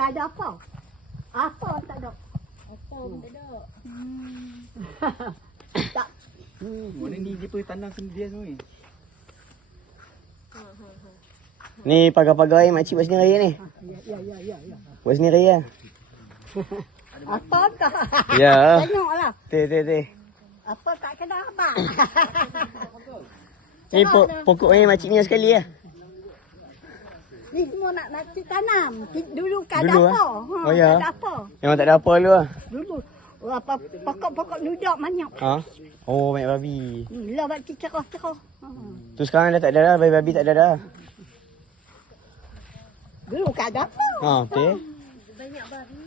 tak ada apa. Apa tak ada. Apa pun tak ada. Tak. Mana ni dia pun tanam sendiri semua ni. Ni pagar-pagar air makcik buat sendiri ni. Ya. Buat sendiri ya. Apa tak? Ya. Tengoklah. Teh. Apa tak kena abang. Ni pokok ni makcik punya sekali ya. Ni semua nak makcik tanam. Dulu kat Dulu, dapur. Oh, ya. Kat dapur. Memang tak ada apa dulu lah. Dulu. Apa pokok-pokok ludak banyak. Ha? Oh, banyak babi. Lah makcik cerah-cerah. Tu sekarang dah tak ada dah. Babi-babi tak ada dah. Dulu kat dapur. Ha, okey. Banyak babi.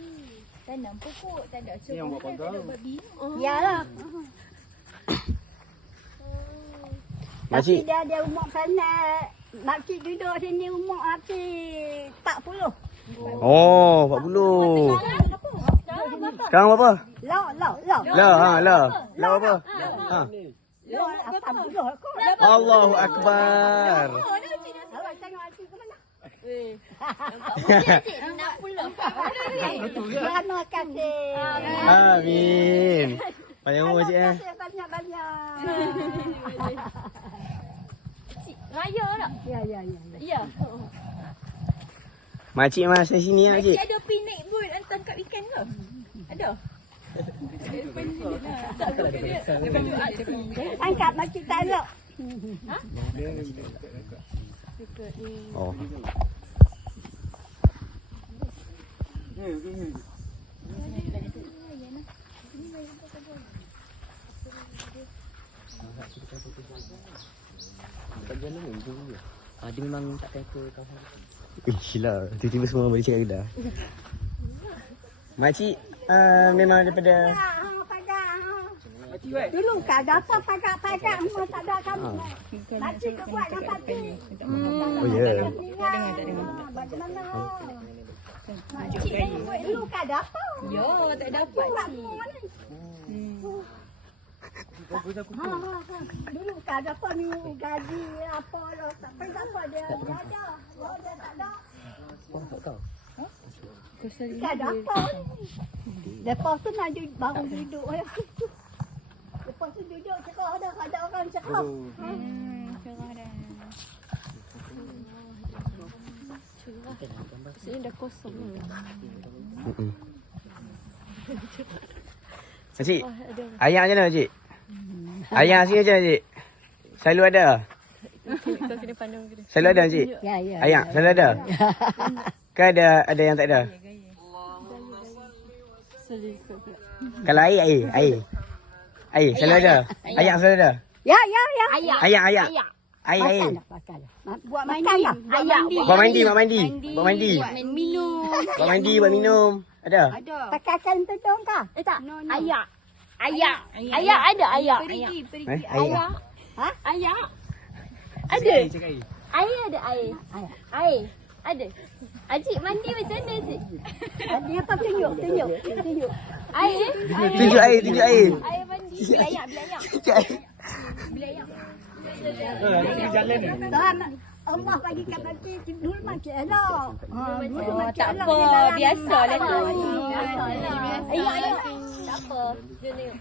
Tanam pokok, tak ada Ni yang buat pagar. tak ada babi. Yalah. Makcik. Tapi dia ada umur panas. Makcik duduk sini umur makcik 40. Oh, 40. Sekarang berapa? Lah. Lah berapa? Ha. Lah 80 aku. Allahu Akbar. Awak tengok makcik ke mana? Terima kasih. Amin. Panjang umur makcik eh. Banyak-banyak. Raya tak? Ya. Ya. Makcik masa sini lah makcik. Makcik ada pergi naik boat tangkap ikan ke? Ada? Angkat makcik tak elok. Oh. Dia memang tak kata kawan. Gila, tiba-tiba semua boleh cakap kedah. Makcik memang daripada Dulu kat dapur pagar-pagar semua tak ada kami. Makcik ke buat dengan pati. Oh ya. Bagaimana? Makcik yang buat dulu kat dapur. Ya, tak dapat Buat cik. semua ni. Dulu kat dapur ni gaji apa lah. Tak payah dapur dia ada. Kalau dia tak ada. Kat dapur ni. Lepas tu nak baru duduk orang situ. Lepas tu duduk cerah dah. Ada orang cerah. Cerah dah. Sini dah kosong. Makcik, ayam macam mana makcik? Ayam sini macam mana makcik? Selalu ada? Kau kena pandang ke dia. Selalu ada makcik? Ya. Ayam selalu ada? Kan ada yang tak ada? Kalau air selalu ada? Ayam selalu ada? Ya. Ayam. Air. Pakai lah. Buat makan lah. Buat mandi. Minum. Buat mandi, buat minum. Ada? Ada. Pakai kain tudung kah? Tak. No. Ayak. Ayak ada ayak. Air. Ayak. Ha? Ayak. Ada. Cakap air. Air ada air. Air. Ada. Acik mandi macam mana cik? Dia apa tunjuk. Air. Tunjuk air. Air mandi. Belayak. Tunjuk air. Jalan ni. Allah bagi kat makcik dulu makcik elok. Dulu Oh, makcik tak elok. apa. Biasalah tu. Ayak. Tak apa. Dia tengok.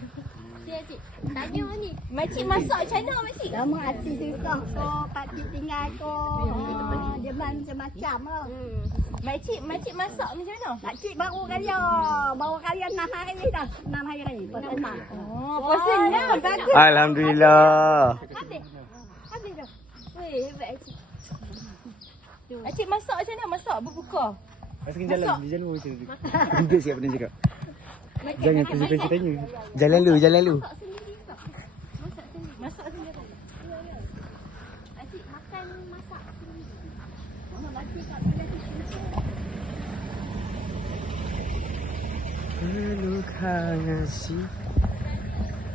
Cik, cik. Tanya ni. Makcik masak macam mana makcik? Lama hati susah ko, pakcik tinggal ko. Dia macam-macam lah. Makcik masak macam mana? Makcik baru kaya 6 hari dah. 6 hari. Pasal mak. Oh, puasa lah. Bagus. Alhamdulillah. Habis dah. Weh, hebat Acik. Acik masak macam mana? Masak berbuka. Masa jalan macam tu. Duduk siap benda cakap. Jangan terus tanya. Jalan lu. Masak sendiri tak? Masak sendiri. Ya. Acik makan masak sendiri.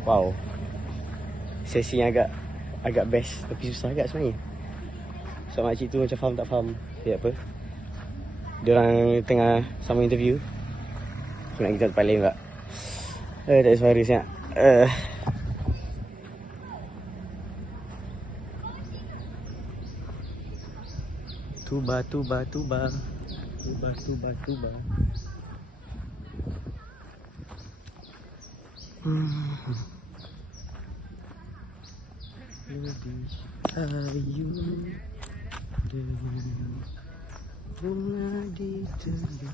Wow. Sesi yang agak best tapi susah agak sebenarnya. So makcik tu macam faham tak faham dia apa. Diorang tengah sama interview. Aku nak kita tempat lain pula. Tak ada suara siap. Tuba. Tuba. Lebih ayu dengan bunga di tepi.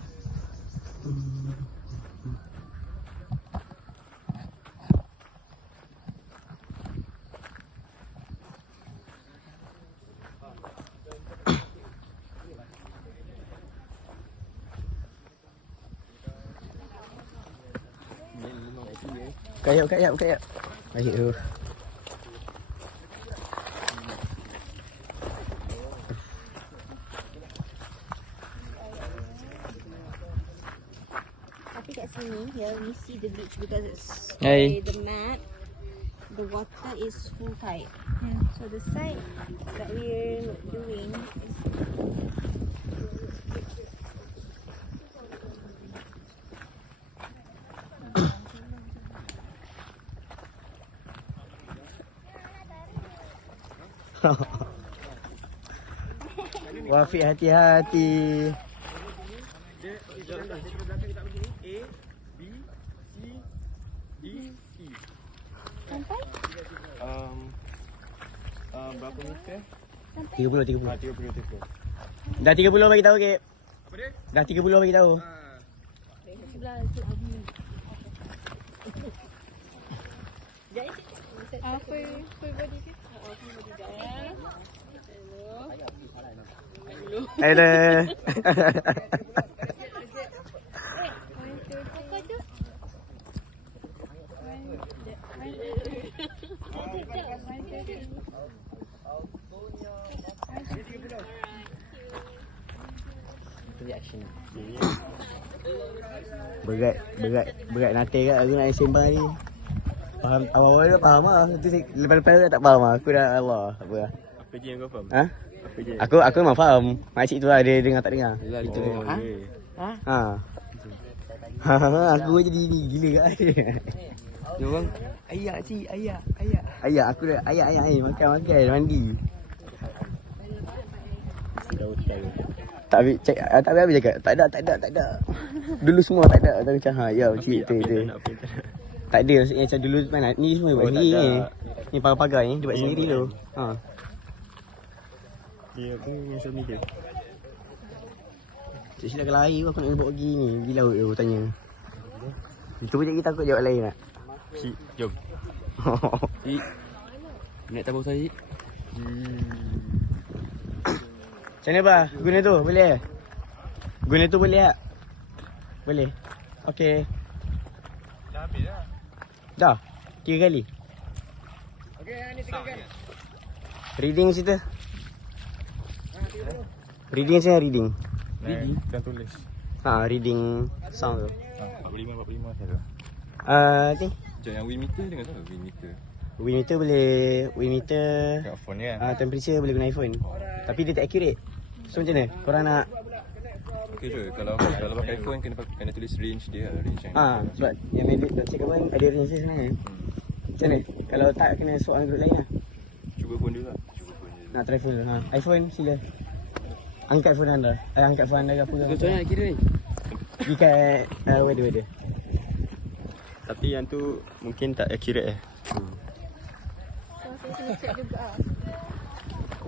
Kayak. Ayo. Tapi kat sini, here we see the beach because it's Hey. the mat, the water is full tide. So the side that we're doing is Wafiq hati-hati. sampai Berapa meter? 30. 30. Dah 30 bagi tahu, Kek. Apa dia? Dah 30 bagi tahu. sebelah tu Abi. Full body ke? Full body dah. Hello. Berat nanti kat aku nak sembang ni. Faham awal-awal tu faham lah. Lepas-lepas tu tak faham lah. Aku dah Allah. Apa lah. Apa je yang kau faham? Ha? Apa je? Aku memang faham. Makcik tu lah dia dengar tak dengar. Itu dia. Oh, Ha? Ha. Aku jadi ni gila kat air. dia orang ayah cik, ayah. Ayah aku dah ayah makan mandi. Tak habis cakap. Tak ada. Dulu semua tak ada. Tak macam ya cik tu. Tak ada maksudnya macam dulu mana ni semua buat sendiri ni. Ni pagar-pagar ni dia buat sendiri tu. Ha. Dia apa yang suami dia? Cik silap kalau air aku nak bawa pergi ni. Pergi laut tu tanya. Itu pun kita takut jawab lain nak. Cik, jom. Cik. Nak tahu saya, Cik? Macam mana bah? Guna tu boleh? Guna tu boleh tak? Boleh. Okey. Dah habis dah. Dah. 3 kali. Okey, yang ni 3 kali. Reading cerita. Reading saya reading. Kan tulis. Ha, reading sound tu. 45 saya tu. Ni. Macam yang Wimeter dengan apa? Wimeter. Wimeter boleh Wimeter Kat phone ni kan? temperature boleh guna iPhone. Tapi dia tak accurate. So macam mana? Korang nak Okey je, kalau pakai iPhone kena tulis range dia, range yang sebab yang dia cakap pun ada range dia sebenarnya. Macam mana? Kalau tak kena soal group lain lah. Cuba phone dulu lah. Nak try phone dulu. iPhone sila. Angkat phone anda. Angkat phone anda ke apa ke? Macam mana nak kira ni? Pergi kat weather. Tapi yang tu mungkin tak accurate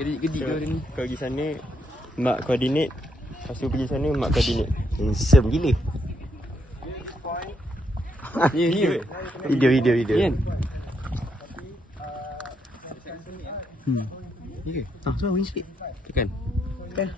Gedik kau ni. Kau pergi sana, mak koordinate. Lepas tu pergi sana, mak koordinate. Handsome gila. Ni. Video. Kan? Ni ke? Tu windscreen. Tekan. Kan?